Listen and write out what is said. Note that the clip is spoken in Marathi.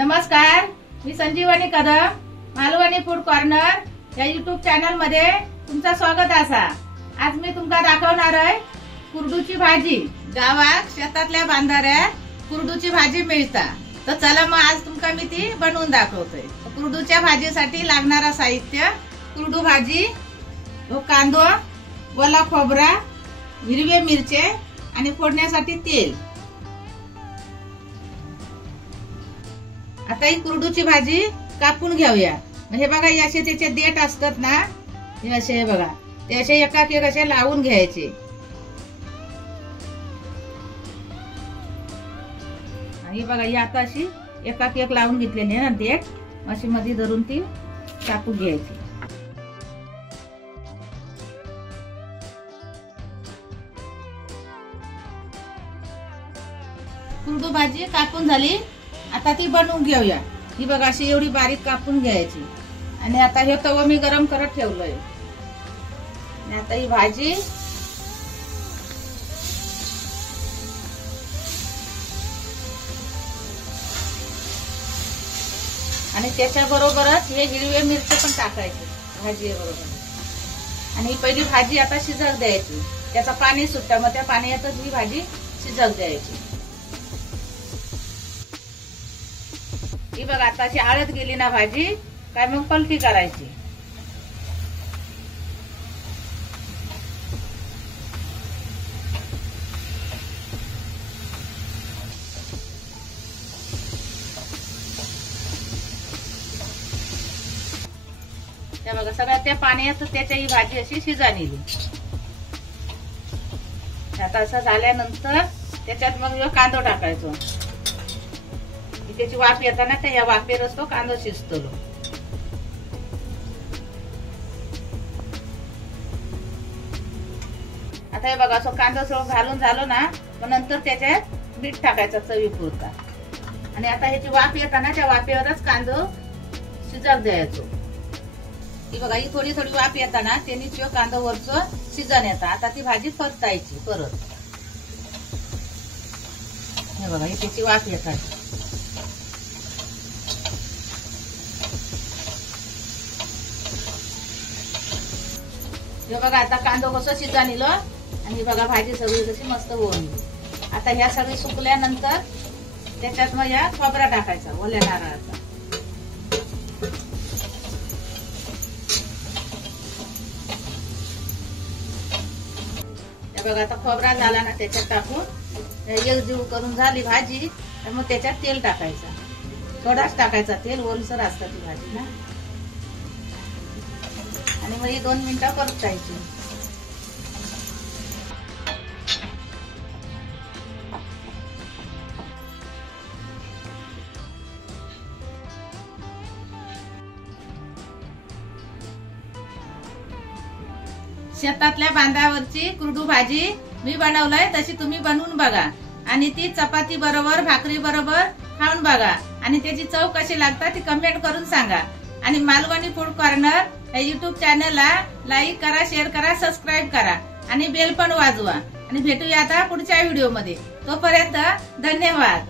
नमस्कार, मी संजीवनी कदम, मालवणी फूड कॉर्नर या युट्यूब चॅनल मध्ये तुमचं स्वागत असा। आज मी तुमका दाखवणार आहे कुरडूची भाजी। गावात शेतातल्या बांधाऱ्या कुरडूची भाजी मिळता। तर चला मग आज तुमका मी ती बनवून दाखवतोय। कुरडूच्या भाजीसाठी लागणारा साहित्य: कुरडू भाजी, कांदो, ओला खोबरा, हिरवे मिरचे आणि फोडण्यासाठी तेल। आता ही कुरडूची भाजी कापून घेऊया। हे बघा, असे त्याचे देठ असतात ना, हे असे, हे बघा, ते असे एकाक एक असे लावून घ्यायचे। ही बघा, ही आता अशी एकाक एक लावून घेतलेली आहे ना देठ, अशी मध्ये धरून ती कापून घ्यायची। कुरडू भाजी कापून झाली, आता ती बनवून घेऊया। ही बघा, अशी एवढी बारीक कापून घ्यायची। आणि आता हे तवा मी गरम करत ठेवलंय। आणि आता ही भाजी आणि त्याच्या बरोबरच हे हिरवे मिरची पण टाकायचे भाजी बरोबर। आणि पहिली भाजी आता शिजत द्यायची, त्याचं पाणी सुटतं, मग त्या पाण्यातच ही भाजी शिजत द्यायची। ही बघा, आता अशी आळत गेली ना भाजी, काय मग पलटी करायची। त्या बघा, सगळ्या त्या पाण्यात त्याच्या ही भाजी अशी शिजानेली। आता असं झाल्यानंतर त्याच्यात मग कांदा टाकायचो। त्याची वाफ येताना त्या या वाफेवरच तो कांदा शिजतो। आता हे बघा, असं कांदा सगळं घालून झालं ना, मग नंतर त्याच्यात मीठ टाकायचं चवीपुरता। आणि आता ह्याची वाफ येताना त्या वाफेवरच कांदा शिजत द्यायचो। ही बघा, ही थोडी थोडी वाफ येताना त्यांनी तो कांदा वरचं शिजन येतात। आता ती भाजी परतायची परत। हे बघा, ही त्याची वाफ येतात। हे बघा, आता कांदा कसं शिजानिलं आणि बघा भाजी सगळी कशी मस्त होऊन। आता ह्या सगळी सुकल्यानंतर त्याच्यात मग या खोबरा टाकायचा, ओल्या नारळाचा। हे बघा, आता खोबरा झाला ना, त्याच्यात टाकून एकजीव करून झाली भाजी। मग त्याच्यात तेल टाकायचा, थोडाच टाकायचा तेल, ओलसर असतात ती भाजी ना। आणि मग ही 2 मिनिटं परतायची। शेतातल्या बांधावरची कुरडू भाजी मी बनवलंय, तशी तुम्ही बनवून बघा। आणि ती चपाती बरोबर, भाकरी बरोबर खाऊन बघा। आणि त्याची चव कशी लागतात ती कमेंट करून सांगा। आणि मालवणी फूड कॉर्नर या युट्यूब चॅनलला लाईक करा, शेअर करा, सबस्क्राईब करा आणि बेल पण वाजवा। आणि भेटूया आता पुढच्या व्हिडिओ मध्ये। तोपर्यंत धन्यवाद।